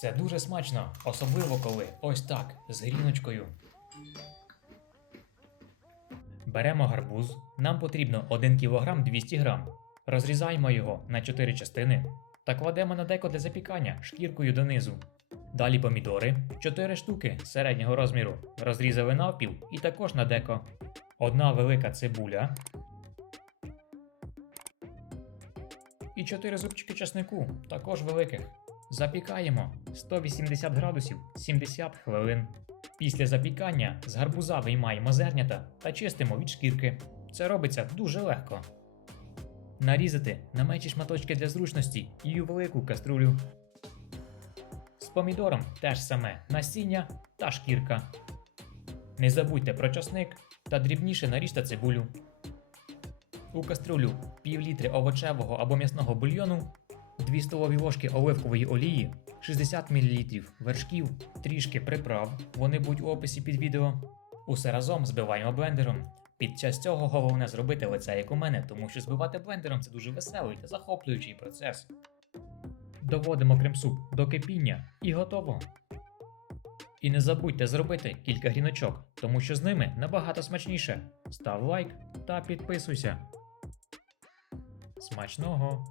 Це дуже смачно, особливо коли ось так, з гріночкою. Беремо гарбуз. Нам потрібно 1 кг 200 г. Розрізаємо його на 4 частини та кладемо на деко для запікання шкіркою донизу. Далі помідори 4 штуки середнього розміру. Розрізали навпіл і також на деко. Одна велика цибуля. І 4 зубчики часнику, також великих. Запікаємо 180 градусів 70 хвилин. Після запікання з гарбуза виймаємо зернята та чистимо від шкірки. Це робиться дуже легко. Нарізати на менші шматочки для зручності і у велику каструлю. З помідором теж саме насіння та шкірка. Не забудьте про часник та дрібніше наріжте цибулю. У каструлю пів літри овочевого або м'ясного бульйону, 2 столові ложки оливкової олії, 60 мл вершків, трішки приправ, вони будуть у описі під відео. Усе разом збиваємо блендером. Під час цього головне зробити лице як у мене, тому що збивати блендером це дуже веселий та захоплюючий процес. Доводимо крем-суп до кипіння і готово. І не забудьте зробити кілька гріночок, тому що з ними набагато смачніше. Став лайк та підписуйся. Смачного!